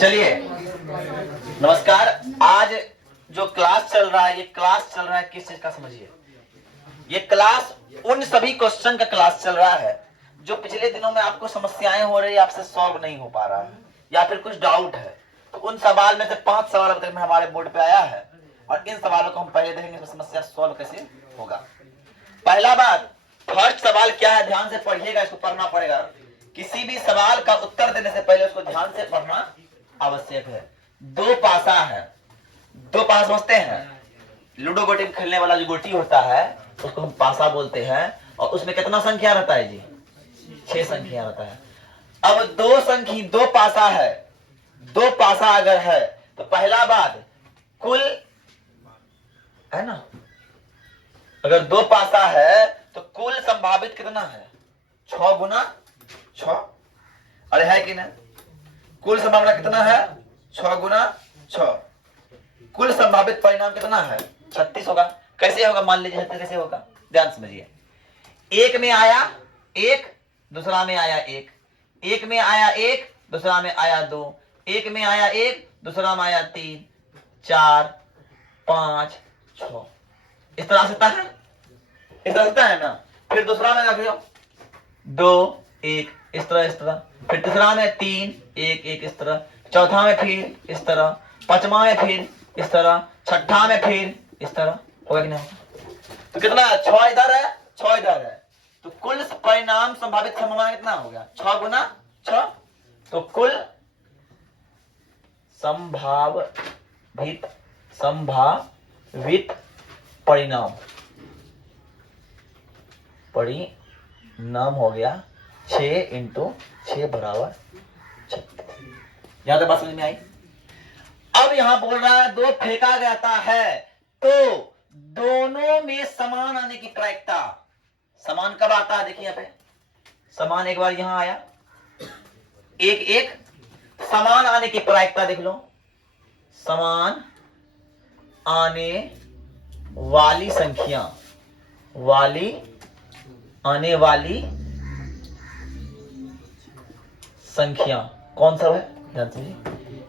चलिए नमस्कार। आज जो क्लास चल रहा है, ये क्लास चल रहा है किस चीज का समझिए। ये क्लास उन सभी क्वेश्चन का क्लास चल रहा है जो पिछले दिनों में आपको समस्याएं हो रही है, आपसे सॉल्व नहीं हो पा रहा है या फिर कुछ डाउट है। तो उन सवाल में से 5 सवाल अब तक में हमारे बोर्ड पे आया है और इन सवालों को हम पहले देखेंगे समस्या सॉल्व कैसे होगा। पहला बात, फर्स्ट सवाल क्या है, ध्यान से पढ़िएगा, इसको पढ़ना पड़ेगा। किसी भी सवाल का उत्तर देने से पहले उसको ध्यान से पढ़ना आवश्यक है। दो पासा है, दो पासा समझते हैं, लूडो गोटी में खेलने वाला जो गोटी होता है उसको हम पासा बोलते हैं और उसमें कितना संख्या रहता है जी? 6 संख्या रहता है। अब दो पासा है, दो पासा अगर है तो पहला बात कुल है ना, अगर दो पासा है तो कुल संभावित कितना है? 6 गुना 6। अरे है कि ना, कुल संभावना कितना है? 6 गुना 6। कुल संभावित परिणाम कितना है? 36 होगा। कैसे होगा मान लीजिए, कैसे होगा ध्यान समझिए। एक में आया 1, दूसरा में आया 1, एक में आया 1, दूसरा में आया 2, एक में आया 1, दूसरा में आया 3, 4, 5, 6। इस तरह से है, इस तरह है ना। फिर दूसरा में रख दो 2, 1, इस तरह। फिर तीसरा में 3, 1, 1, इस तरह। चौथा में फिर इस तरह, पांचवा में फिर इस तरह, छठा में फिर इस तरह। होगा कि नहीं? तो कितना? 6 इधर है, 6 इधर है, तो कुल परिणाम संभावित संभावना कितना हो गया? 6 गुना 6। तो कुल संभावित परिणाम हो गया 6 × 6 बराबर 36। यहां तक बात समझ में आई? अब यहां बोल रहा है दो फेंका जाता है तो दोनों में समान आने की प्रायिकता। समान कब आता है? देखिए यहां पे समान एक बार यहां आया 1 1, समान आने की प्रायिकता देख लो। समान आने वाली संख्या, आने वाली संख्या कौन सा है? ध्यान से,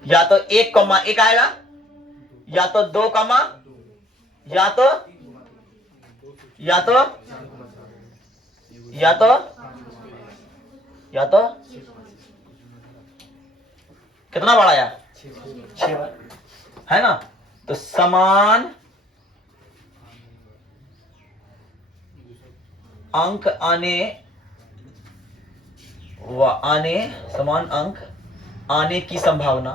या तो 1,1 आएगा, या तो 2, या तो कितना बार आया? 6 बार, है ना। तो समान अंक समान अंक आने की संभावना,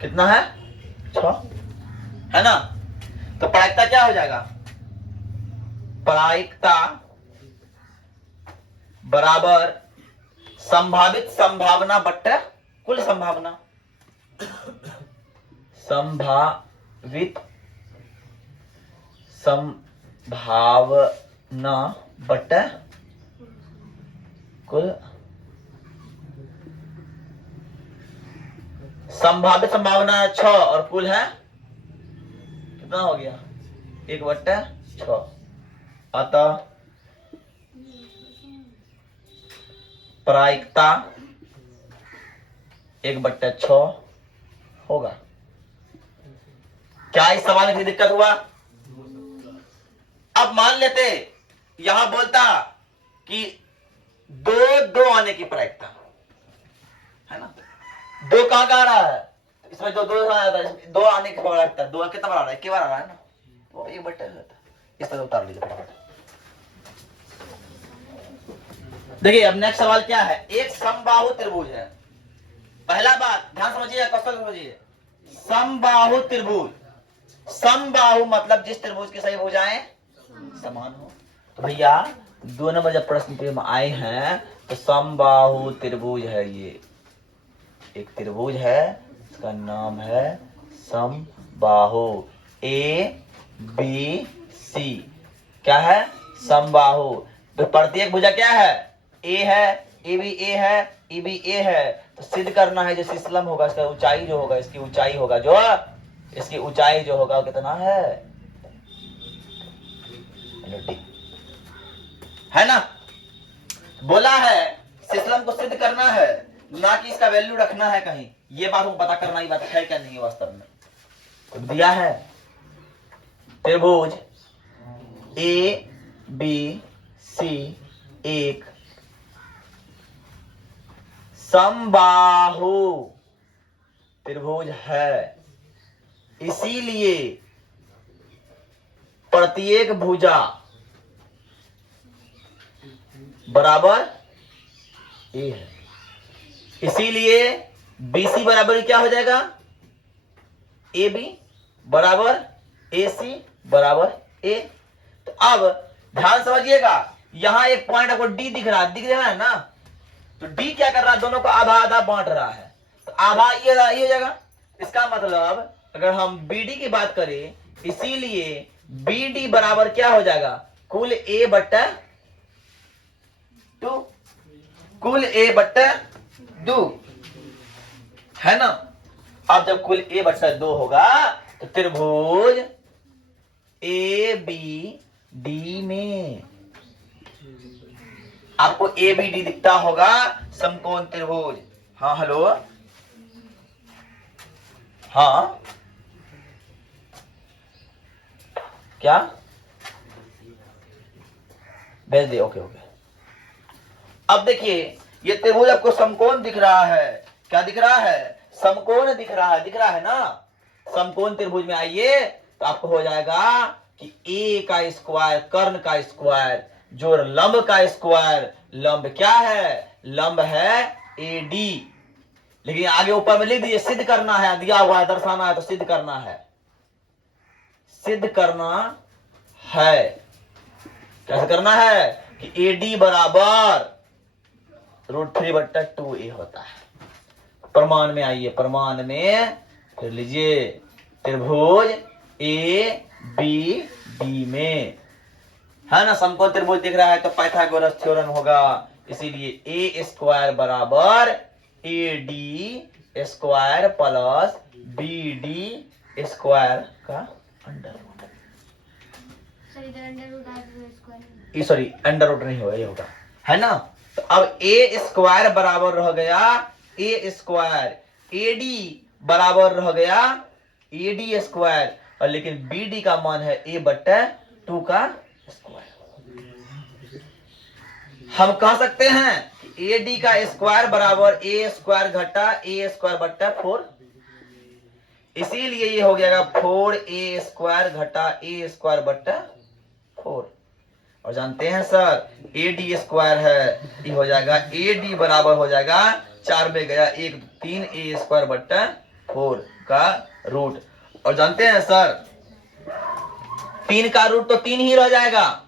कितना है? 6, है ना। तो प्रायिकता क्या हो जाएगा? प्रायिकता बराबर संभावित संभावना बट्टा कुल संभावना। संभावित संभावना बट्टा कुल संभावित संभावना 6 और कुल है कितना हो गया? 1/6। अतः प्रायिकता 1/6 होगा। क्या इस सवाल में कोई दिक्कत हुआ? अब मान लेते यहां बोलता कि 2 आने की प्रायिकता, है ना। 2 कहां आ रहा है? इसमें जो 2 आने की प्रायिकता 2 कितना बार आ रहा है? 1 बार आ रहा है ना, तो 1/6 इस तरह उतार लीजिए फटाफट। देखिए अब नेक्स्ट सवाल क्या है? एक समबाहु त्रिभुज है। पहला बात ध्यान समझिए, क्वेश्चन समझिए। समबाहु त्रिभुज, समबाहु मतलब जिस त्रिभुज की सही भुजाएं समान हो। तो भैया 2 नंबर जब प्रश्न पे आए हैं तो समबाहु त्रिभुज है, ये एक त्रिभुज है, इसका नाम है समबाहु ABC। क्या है? समबाहु। तो प्रत्येक भुजा क्या है? ए है, ए भी ए है, ए भी ए है। तो सिद्ध करना है जो सिस्लम होगा, इसका ऊंचाई जो होगा, इसकी ऊंचाई होगा जो इसकी ऊंचाई जो होगा कितना है? है ना। बोला है सिस्टम को सिद्ध करना है, ना कि इसका वैल्यू रखना है कहीं। ये बात को पता करना ही बात है क्या नहीं है वास्तव में। तो दिया है त्रिभुज ए बी सी एक समबाहु त्रिभुज है, इसीलिए प्रत्येक भुजा बराबर ए है। इसीलिए BC बराबर क्या हो जाएगा, AB बराबर AC बराबर A। तो अब ध्यान समझिएगा, यहां एक पॉइंट आपको D दिख रहा है ना। तो D क्या कर रहा है, दोनों को आधा आधा बांट रहा है। तो आधा ये हो जाएगा। इसका मतलब अगर हम BD की बात करें, इसीलिए BD बराबर क्या हो जाएगा, कुल A बट्टा 2, कुल A बट्टा 2, है ना। अब जब कुल A बट्टा 2 होगा तो त्रिभुज ABD में आपको ABD दिखता होगा, समकोण त्रिभुज। हाँ हेलो, हाँ क्या भेज दिया, ओके ओके। अब देखिए ये त्रिभुज आपको समकोण दिख रहा है। क्या दिख रहा है, समकोण दिख रहा है ना। समकोण त्रिभुज में आइए तो आपको हो जाएगा कि A का स्क्वायर कर्ण का स्क्वायर जोड़ लंब का स्क्वायर, लंब क्या है, लंब है AD। लेकिन आगे ऊपर में लिख दीजिए, सिद्ध करना है, दिया हुआ है, दर्शाना है तो सिद्ध करना है, सिद्ध करना है। कैसे करना है कि AD बराबर √3/2A होता है। प्रमाण में आइए, प्रमाण में फिर लीजिए त्रिभुज ABD में, है ना, समकोण त्रिभुज दिख रहा है तो पाइथागोरस थ्योरम होगा। इसीलिए A स्क्वायर बराबर AD square plus BD square का under root. Sorry under root नहीं होगा, ये होगा, है ना। तो अब A स्क्वायर बराबर रह गया A स्क्वायर, AD बराबर रह गया AD स्क्वायर, और लेकिन BD का मान है A/2 का स्क्वायर। हम कह सकते हैं कि AD का स्क्वायर बराबर A स्क्वायर घटा A स्क्वायर बट्टा 4। इसीलिए ये हो गया 4A स्क्वायर घटा A स्क्वायर बट्टा 4। और जानते हैं सर AD स्क्वायर है, ये हो जाएगा AD बराबर हो जाएगा 4 में गया 1 3 A स्क्वायर बट्टा 4 का रूट। और जानते हैं सर 3 का रूट तो 3 ही रह जाएगा,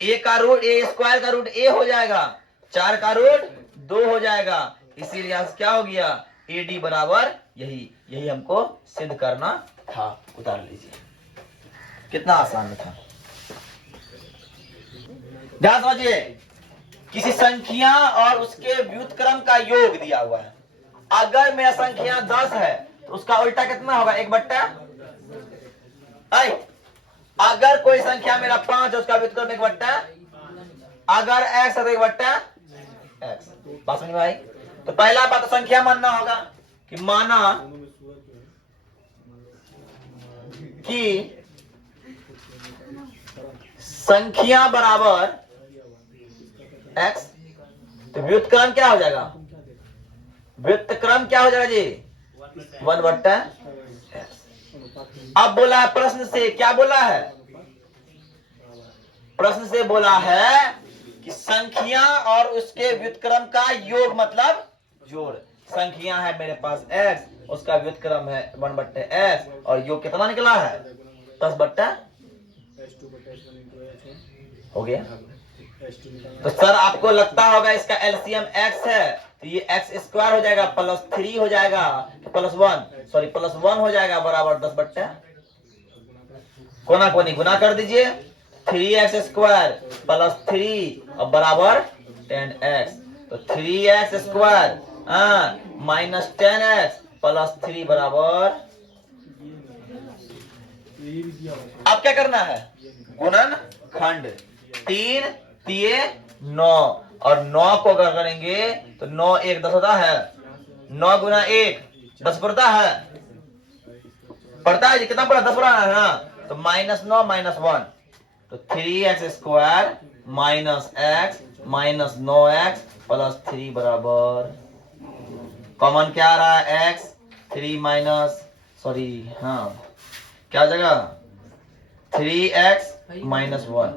A का रूट A स्क्वायर का रूट A हो जाएगा, 4 का रूट 2 हो जाएगा। इसीलिए यहां क्या हो गया, AD बराबर यही हमको सिद्ध करना था। उतार लीजिए, कितना आसान था। ध्यान समझिए, किसी संख्या और उसके व्युत्क्रम का योग दिया हुआ है। अगर मेरा संख्या 10 है तो उसका उल्टा कितना होगा, 1/। अगर कोई संख्या मेरा 5 है उसका व्युत्क्रम 1/। अगर x है तो 1/x। बात समझ में आई। तो पहला बात तो संख्या मानना होगा कि माना कि संख्या बराबर x, तो व्युत्क्रम क्या हो जाएगा, व्युत्क्रम क्या हो जाएगा जी, 1/x। अब बोला है प्रश्न से, क्या बोला है, प्रश्न से बोला है कि संख्या और उसके व्युत्क्रम का योग मतलब जोड़। संख्या है मेरे पास x, उसका व्युत्क्रम है 1/x, और योग कितना निकला है 10/। हो गया। तो सर आपको लगता होगा इसका एलसीएम x है तो ये x स्क्वायर हो जाएगा प्लस 3 हो जाएगा प्लस 1 हो जाएगा बराबर 10/। कोना कोनी गुना कर दीजिए, 3x स्क्वायर प्लस 3 और बराबर 10x। तो 3x square minus 10x plus 3 बराबर। अब क्या करना है, गुणन खंड, 3 3 9 और 9 को अगर करेंगे तो 9 1 10 होता है, 9 गुना 1 10 पड़ता है, पड़ता है, कितना पड़ा 10 पड़ा है ना, तो -9 -1 तो 3x² minus x minus 9x plus 3 बराबर कॉमन क्या आ रहा है x 3 माइनस सॉरी हाँ क्या जगह 3x माइनस 1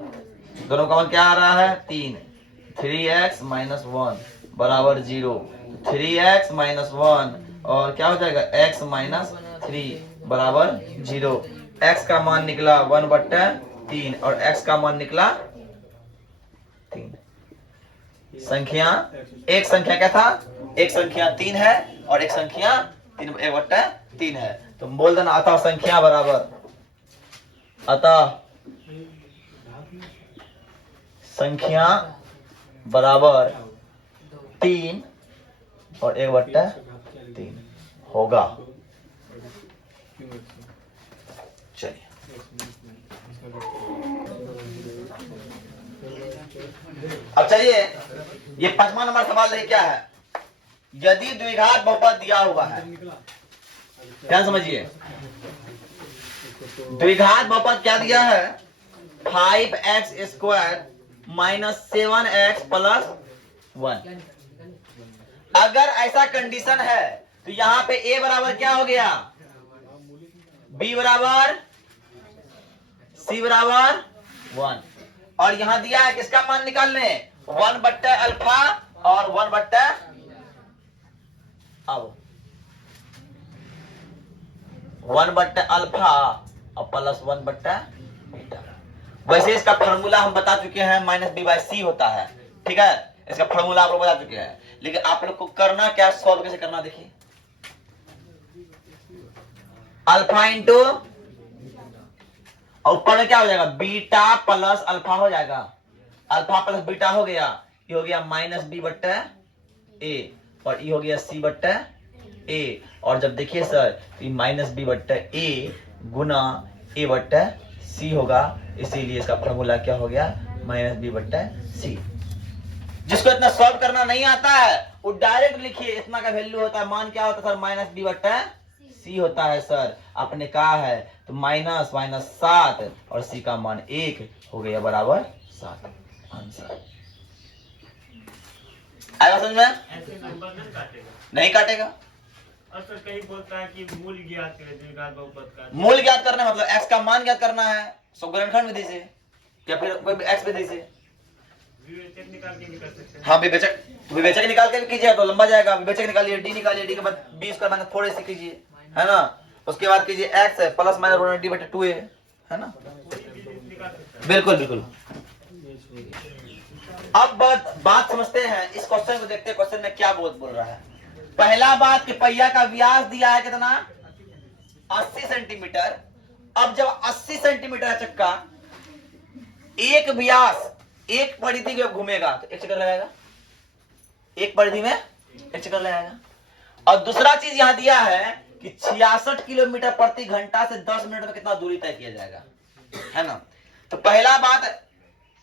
दोनों कॉमन क्या आ रहा है 3 3x माइनस 1 बराबर 0 3x माइनस 1 और क्या हो जाएगा x माइनस 3 बराबर 0 x का मान निकला 1/3 और x का मान निकला 3। संख्या एक संख्या क्या था, एक संख्या 3 है और एक संख्या 1/3 है, तो बोल देना अतः संख्या बराबर, अतः संख्या बराबर 3 और 1/3 होगा। चलिए अब चलिए ये 5वां नंबर सवाल है, क्या है, यदि द्विघात बहुपद दिया हुआ है, क्या समझिए, द्विघात बहुपद क्या दिया है 5x² माइनस 7x प्लस 1। अगर ऐसा कंडीशन है तो यहाँ पे a बराबर क्या हो गया, b बराबर c बराबर 1 और यहां दिया है किसका मान निकालने 1/अल्फा और 1/, अब 1/अल्फा और प्लस 1/बीटा। वैसे इसका फॉर्मूला हम बता चुके हैं -b/c होता है, ठीक है, इसका फॉर्मूला आप लोग बता चुके हैं, लेकिन आप लोग को करना क्या, सॉल्व कैसे करना देखिए, अल्फा इंटू और ऊपर में क्या हो जाएगा बीटा प्लस अल्फा हो जाएगा, अल्फा प्लस बीटा हो गया, ये हो गया -b/a और ये हो गया c/a और जब देखिए सर तो -b/a गुना a/c होगा, इसीलिए इसका फॉर्मूला क्या हो गया -b/c। जिसको इतना सॉल्व करना नहीं आता है वो डायरेक्ट लिखिए, इतना का वैल्यू होता है, मान क्या होता है सर -b/c होता है सर, आपने कहा है तो -7 और c का मान 1 हो गया बराबर 7 आंसर। आया समझ में? नहीं काटेगा। और सर कहीं बोलता है कि मूल ज्ञात करें द्विघात बहुपद का, मूल ज्ञात करना मतलब x का मान ज्ञात करना है गुणनखंड विधि से या फिर कोई भी x विधि से, विवेचक निकाल के भी कर सकते हैं। हाँ विवेचक निकाल के भी कीजिए तो लंबा जाएगा, विवेचक निकालिए डी निकालिए, डी के बाद 20 का मान थोड़े से कीजिए, है ना, उसके बाद कीजिए x है प्लस माइनस d/2 है ना, बिल्कुल बिल्कुल। अब बात समझते हैं, इस क्वेश्चन को देखते हैं, क्वेश्चन में क्या बोल रहा है। पहला बात कि पहिया का व्यास दिया है कितना 80 सेंटीमीटर। अब जब 80 सेंटीमीटर है चक्का, एक व्यास एक परिधि में घूमेगा तो एक चक्कर लगाएगा, एक परिधि में एक चक्कर लगाएगा। और दूसरा चीज यहां दिया है कि 66 किलोमीटर प्रति घंटा से 10 मिनट में कितना दूरी तय किया जाएगा, है ना। तो पहला बात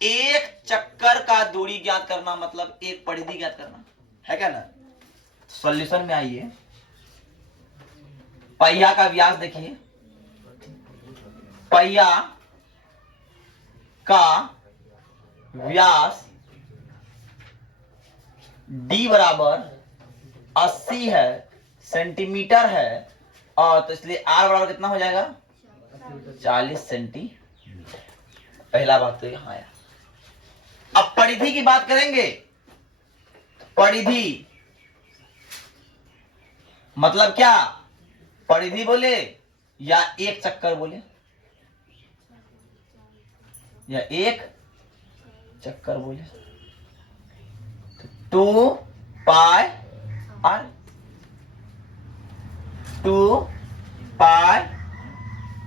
एक चक्कर का दूरी ज्ञात करना मतलब एक परिधि ज्ञात करना है, क्या ना। सॉल्यूशन में आइए, पहिया का व्यास देखिए, पहिया का व्यास d बराबर 80 है सेंटीमीटर है, और तो इसलिए r बराबर कितना हो जाएगा 40 सेंटीमीटर। पहला बात तो यहां आया। अब परिधि की बात करेंगे, परिधि मतलब क्या, परिधि बोले या एक चक्कर बोले या एक चक्कर बोले, 2 पाई r 2 पाई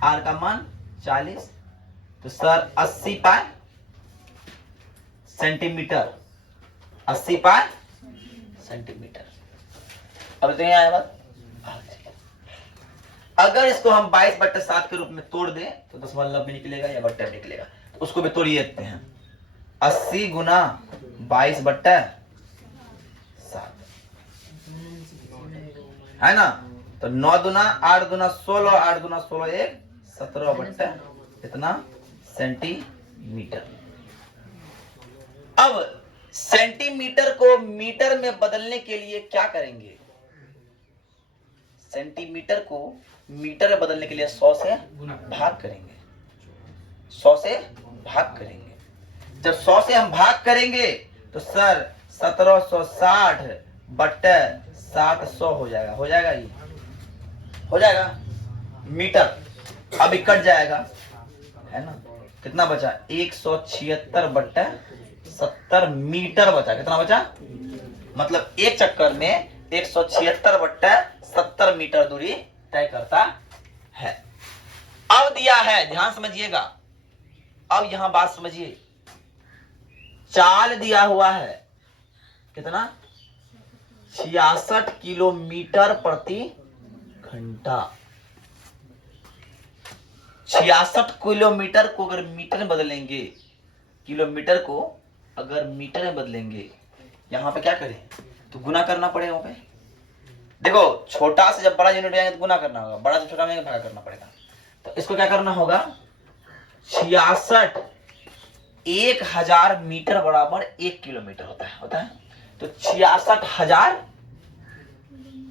r का मान 40, तो सर 80 पाई सेंटीमीटर, 80 पाई सेंटीमीटर। अब तो आया बात, अगर इसको हम 22/7 के रूप में तोड़ दें तो 10 में निकलेगा या बट्टा निकलेगा, तो उसको भी तोड़िए देखते हैं। 80 गुना 22/7 है ना। तो 9 दूना 8 दूना 16, 8 दूना 16 एक 17 इतना सेंटीमीटर। अब सेंटीमीटर को मीटर में बदलने के लिए क्या करेंगे? सेंटीमीटर को मीटर में बदलने के लिए 100 से भाग करेंगे। 100 से भाग करेंगे। जब 100 से हम भाग करेंगे तो सर 1760/700 हो जाएगा। हो जाएगा, ये हो जाएगा मीटर। अब कट जाएगा, है ना। कितना बचा? 176/70 मीटर बचा। कितना बचा? मतलब एक चक्कर में 176/70 मीटर दूरी तय करता है। अब दिया है, ध्यान समझिएगा। अब यहां बात समझिए, चाल दिया हुआ है कितना? 66 किलोमीटर प्रति घंटा। 66 किलोमीटर को अगर मीटर में बदलेंगे, किलोमीटर को अगर मीटर में बदलेंगे, यहां पे क्या करें? तो गुना करना पड़ेगा। वहां पे देखो, छोटा से जब बड़ा यूनिट आएगा तो गुना करना होगा, बड़ा से छोटा में भागा करना पड़ेगा। तो इसको क्या करना होगा? 66 1000 मीटर बराबर 1 किलोमीटर होता है। तो 66,000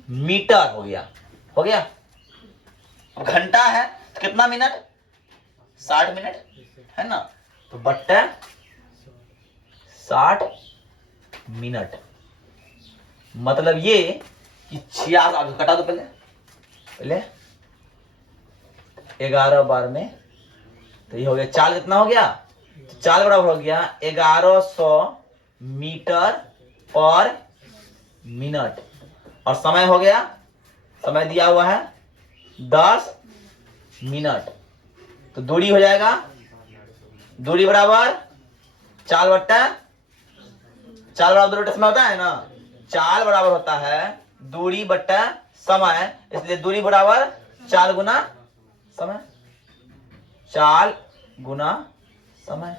मीटर हो गया। हो गया। घंटा है तो कितना मिनट? 60 मिनट, है ना। तो बट्टे 60 मिनट। मतलब ये कि 66 कटा दो पहले 11 बार में, तो ये हो गया चाल। कितना हो गया? तो चाल बराबर हो गया 1100 मीटर पर मिनट। और समय हो गया, समय दिया हुआ है 10 मिनट। तो दूरी हो जाएगा, दूरी बराबर चाल बट्टा चाल बराबर समय होता है ना। चाल बराबर होता है दूरी बट्टा समय, इसलिए दूरी बराबर चाल गुना समय। चाल गुना समय।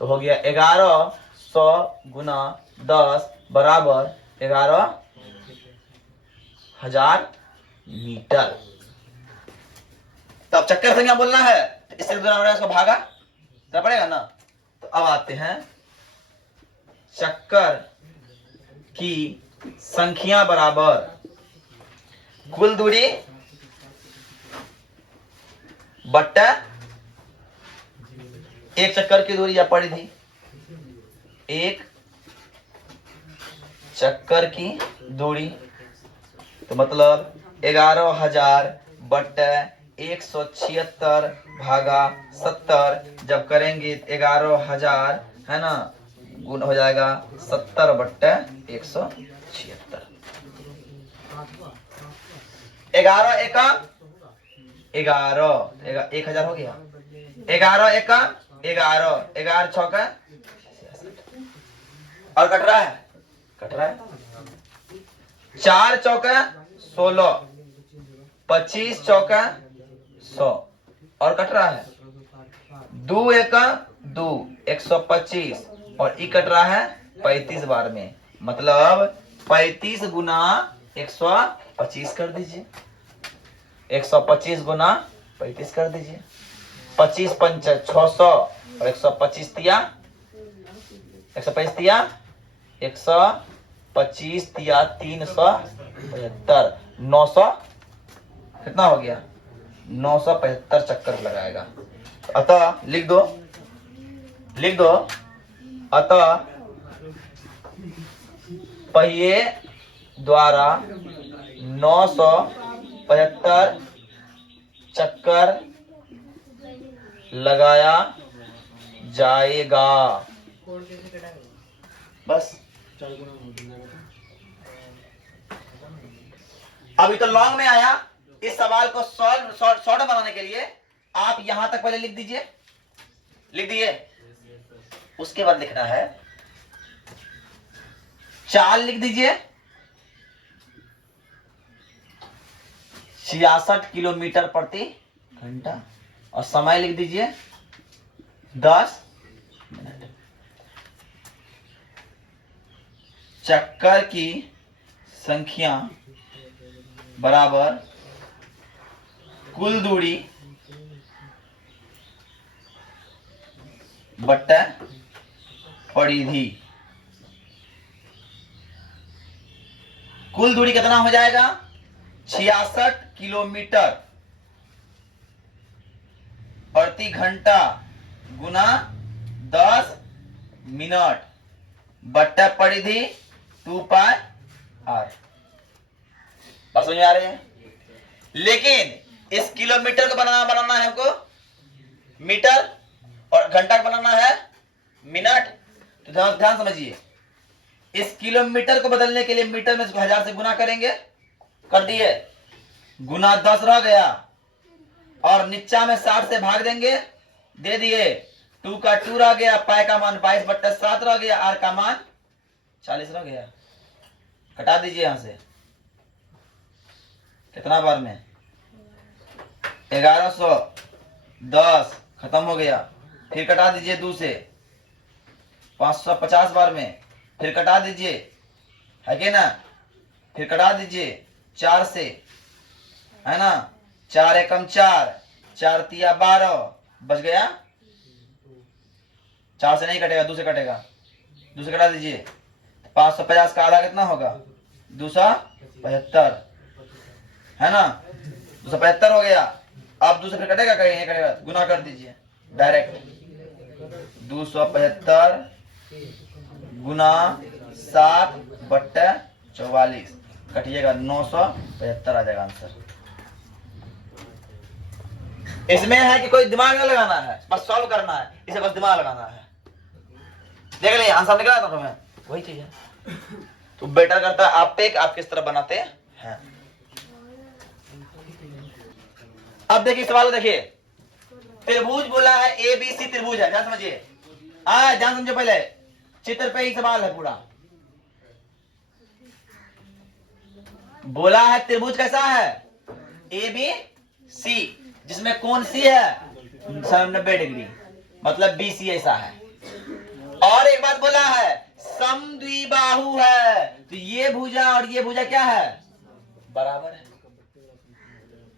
तो हो गया 1100 गुना 10 बराबर 11,000 मीटर। तो अब चक्कर संख्या बोलना है, तो इससे इसको भागा करना पड़ेगा ना। तो अब आते हैं, चक्कर की संख्या बराबर कुल दूरी बट्टा एक चक्कर की दूरी या परिधि। एक चक्कर की दूरी तो मतलब 11,000 बट्टा 176 भागा 70। जब करेंगे 11,000, है ना, गुण हो जाएगा 70/176। 11 एका 11, 1,000 हो गया। 11 एका 11, 11 छक्का और कट रहा है, 4 चौका 16, 25 चौका 100 और कट रहा है। 2 एका 2, 125 और ई कट रहा है 35 बार में। मतलब 35 गुना 125 कर दीजिए। 125 गुना 35 कर दीजिए। 25 पंच 600 और 125 तिया 125 तिया 125 तिया 375, 900 कितना हो गया? 975 चक्कर लगाएगा। अतः लिख दो अतः पहिए द्वारा 975 चक्कर लगाया जाएगा। बस अभी तो लॉन्ग में आया। इस सवाल को शॉर्ट बनाने के लिए आप यहां तक पहले लिख दीजिए। लिख दिए। उसके बाद लिखना है चाल लिख दीजिए 66 किलोमीटर प्रति घंटा और समय लिख दीजिए 10 मिनट। चक्कर की संख्या बराबर कुल दूरी बट्टा परिधि। कुल दूरी कितना हो जाएगा? 66 किलोमीटर प्रति घंटा गुना 10 मिनट बट्टा परिधि 2 पाई आर। बात समझ में आ रही है? लेकिन इस किलोमीटर को बनाना है हमको मीटर और घंटा को बनाना है मिनट। तो ध्यान समझिए, इस किलोमीटर को बदलने के लिए मीटर में 1000 से गुना करेंगे, कर दिए, गुना 10 रह गया और नीचा में 60 से भाग देंगे, दे दिए, 2 का 2 रह गया, पाई का मान 22 बट्टा 7 रह गया, आर का मान 40 रह गया। कटा दीजिए यहां से, कितना बार में? 1110 खत्म हो गया। फिर कटा दीजिए 2 से, 550 बार में। फिर कटा दीजिए, है कि ना? फिर कटा दीजिए 4 से, है ना? 4 एकम 4, 4 तिया 12 बच गया। 4 से नहीं कटेगा, 2 से कटेगा, 2 से कटा दीजिए। 550 का आधा कितना होगा? 275, है ना? 275 हो गया। अब 2 से फिर कटेगा, कहीं नहीं कटेगा, गुना कर दीजिए डायरेक्ट। 275 गुना 7 बट्टा 44 कटिएगा, 975 आ जाएगा आंसर। इसमें है कि कोई दिमाग नहीं लगाना है, बस सॉल्व करना है, इसे बस दिमाग लगाना है। देख लिया आंसर निकला था तुम्हें, वही चीज है। तो बेटर करता है आप पे, आप किस तरह बनाते हैं। अब देखिए सवाल, देखिए त्रिभुज बोला है, ABC त्रिभुज है, ध्यान समझिए। ध्यान समझो, पहले चित्र पे ही सवाल है पूरा। बोला है त्रिभुज कैसा है? ABC, जिसमें कौन सी है? 90 डिग्री, मतलब BC ऐसा है। और एक बात बोला है समद्विबाहु है, तो ये भुजा और ये भुजा क्या है? बराबर है।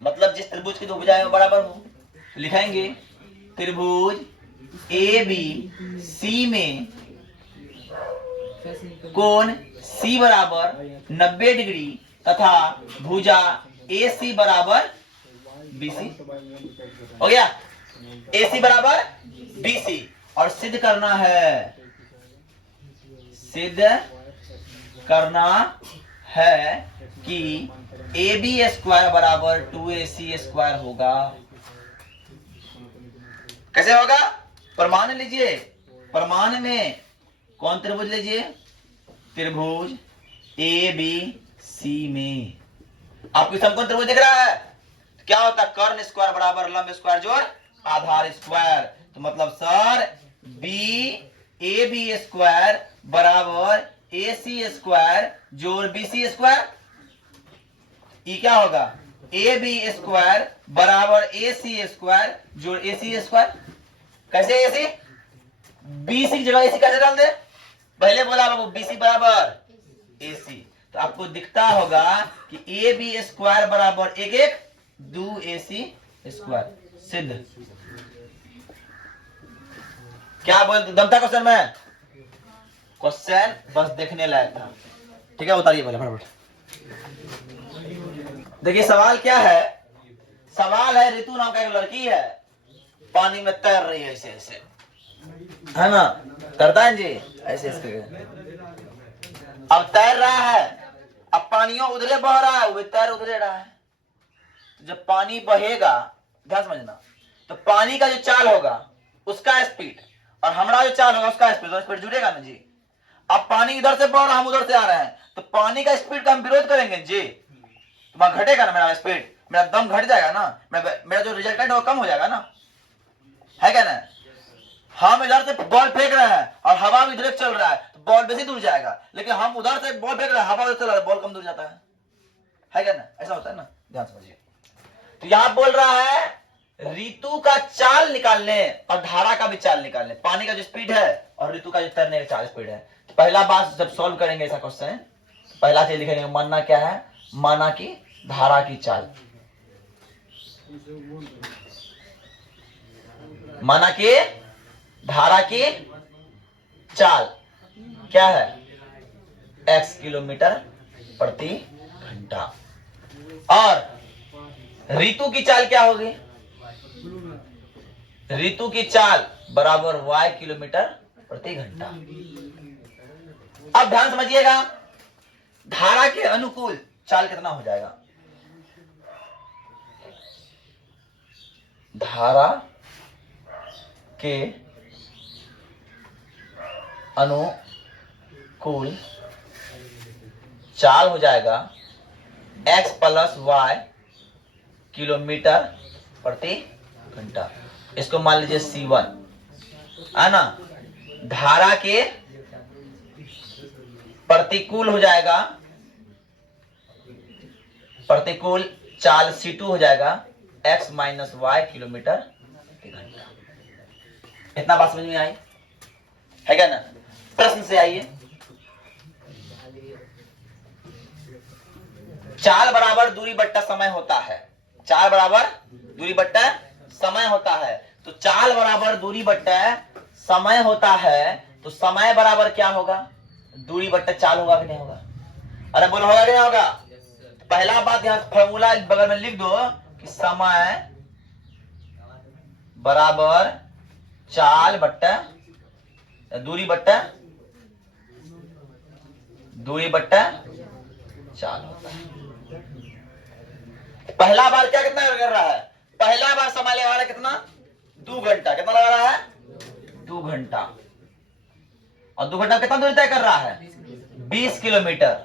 मतलब जिस त्रिभुज की दो भुजाएं वो बराबर हो, लिखेंगे त्रिभुज ABC में कोण C बराबर 90 डिग्री तथा भुजा AC बराबर BC। हो गया, AC बराबर BC। और सिद्ध करना है, सिद्ध करना है कि AB स्क्वायर बराबर 2AC स्क्वायर होगा। कैसे होगा? प्रमाण लीजिए, प्रमाण में कौन त्रिभुज लीजिए? त्रिभुज ABC में आपको समकोण त्रिभुज दिख रहा है, क्या होता है? कर्ण स्क्वायर बराबर लंब स्क्वायर जोड़ आधार स्क्वायर। तो मतलब सर AB स्क्वायर बराबर AC स्क्वायर जोड़ BC स्क्वायर। ये क्या होगा? AB स्क्वायर बराबर AC स्क्वायर जोड़ AC स्क्वायर। कैसे AC? BC की जगह AC कैसे डाल दे? पहले बोला बाबू BC बराबर AC, तो आपको दिखता होगा कि AB स्क्वायर बराबर 1 2AC स्क्वायर। सिद्ध। क्या बोलते? दम था क्वेश्चन में? क्वेश्चन बस देखने लायक था, ठीक है? उतारिए पहले फटाफट। देखिए सवाल क्या है? सवाल है ऋतु नाम का एक लड़की है, पानी में तैर रही है, ऐसे ऐसे, है ना? तरता है जी, ऐसे ऐसे। अब तैर रहा है, अब पानियों उधरे बह रहा है, वो तैर उधरे रहा है। जब पानी बहेगा, ध्यान समझना, तो पानी का जो चाल होगा उसका स्पीड और हमारा जो चाल होगा उसका स्पीड, स्पीड जुड़ेगा ना जी। अब पानी इधर से बह रहा है, हम उधर से आ रहे हैं, तो पानी का स्पीड का हम विरोध करेंगे जी, तो घटेगा ना मेरा स्पीड, मेरा दम घट जाएगा ना, मेरा जो रिजल्टेंट है वो कम हो जाएगा ना, है क्या ना? हम इधर से बॉल फेंक रहे हैं और हवा भी इधर चल रहा है, तो बॉल बेसी दूर जाएगा, लेकिन हम उधर से बॉल फेंक रहे हैं, हवा उधर चल रहा है, बॉल कम दूर जाता है क्या ना? ऐसा होता है ना, ध्यान समझिए। तो यहां बोल रहा है ऋतु का चाल निकालने और धारा का भी चाल निकालने, पानी का जो स्पीड है और ऋतु का जो तैरने का चाल स्पीड है, तो पहला बात जब सॉल्व करेंगे ऐसा क्वेश्चन, पहला चीज लिखेंगे माना क्या है, माना की धारा की चाल, माना कि धारा की चाल क्या है, x किलोमीटर प्रति घंटा, और ऋतु की चाल क्या होगी, ऋतु की चाल बराबर y किलोमीटर प्रति घंटा। अब ध्यान समझिएगा, धारा के अनुकूल चाल कितना हो जाएगा, धारा के अनुकूल चाल हो जाएगा x प्लस y किलोमीटर प्रति घंटा। इसको मान लीजिए C1 है ना। धारा के प्रतिकूल हो जाएगा, प्रतिकूल चाल C2 हो जाएगा x माइनस y किलोमीटर प्रति घंटा। इतना बात समझ में आई है क्या ना। प्रश्न से आइए, चाल बराबर दूरी बट्टा समय होता है, चाल बराबर दूरी बट्टा समय होता है, तो चाल बराबर दूरी बट्टा समय होता है, तो समय बराबर क्या होगा, दूरी बट्टा चाल होगा कि नहीं होगा। अरे बोलो होगा कि नहीं होगा। पहला बात यहां फॉर्मूला बगल में लिख दो कि समय बराबर चाल बट्टा दूरी बट्टा चाल होता है। पहला बार क्या कितना कर रहा है, पहला बार समय लगा रहा है कितना, 2 घंटा, कितना लगा रहा है 2 घंटा, और 2 घंटा कितना दूरी तय कर रहा है 20 किलोमीटर,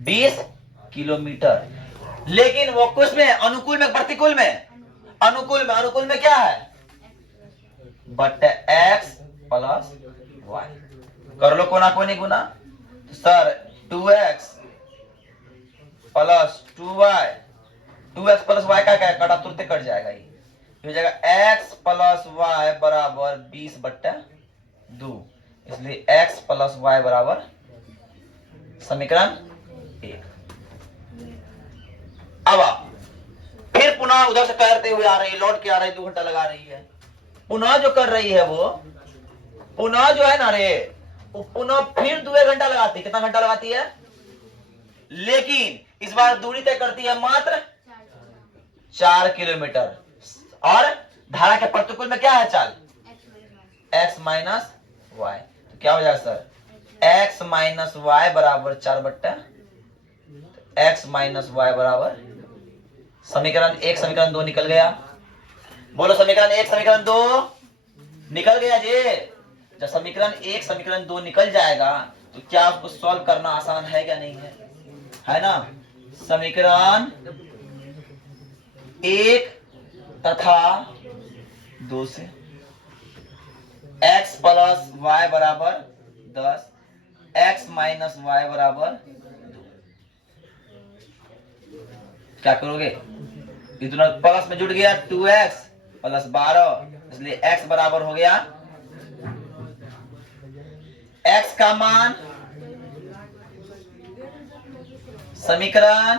20 किलोमीटर। लेकिन वो कुछ में अनुकूल में प्रतिकूल में, अनुकूल में क्या है बट x प्लस y, कर लो कोना कोनी गुना, तो sir 2x plus 2y, 2x plus y का क्या है, कटा तुरंत कट जाएगा, ये हो जाएगा x प्लस y बराबर 20/2, इसलिए x प्लस y बराबर समीकरण 1। अब आप फिर पुनः उधर से करते हुए आ रही है, लौट के आ रही है, 2 घंटा लगा रही है, पुनः जो कर रही है वो पुनः जो है ना रे, वो पुनः फिर 2 घंटा लगाती है, कितना घंटा लगाती है, लेकिन इस बार दूरी तय करती है मात्र 4 किलोमीटर, और धारा के प्रतिकूल में क्या है चाल x माइनस y, तो क्या हो जाएगा सर x माइनस y बराबर 4/, x माइनस y बराबर समीकरण 1 समीकरण 2 निकल गया। बोलो समीकरण 1 समीकरण 2 निकल गया जी। जब समीकरण 1 समीकरण 2 निकल जाएगा तो क्या आपको सॉल्व करना आसान है क्या नहीं है ना। समीकरण 1 तथा 2 से x प्लस y बराबर 10, x माइनस y बराबर 2, क्या करोगे, इतना प्लस में जुड़ गया 2x प्लस 12, इसलिए x बराबर हो गया, x का मान समीकरण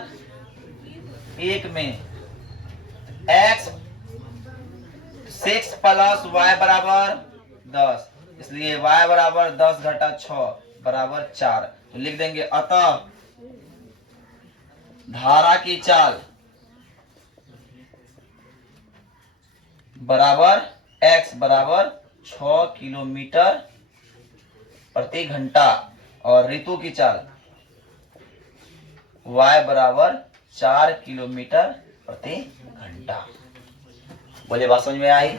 1 में x 6 प्लस y बराबर 10, इसलिए y बराबर 10 घटा 6 बराबर 4, तो लिख देंगे अतः धारा की चाल बराबर x बराबर 6 किलोमीटर प्रति घंटा, और ऋतु की चाल y बराबर 4 किलोमीटर प्रति घंटा। बोले बात समझ में आई।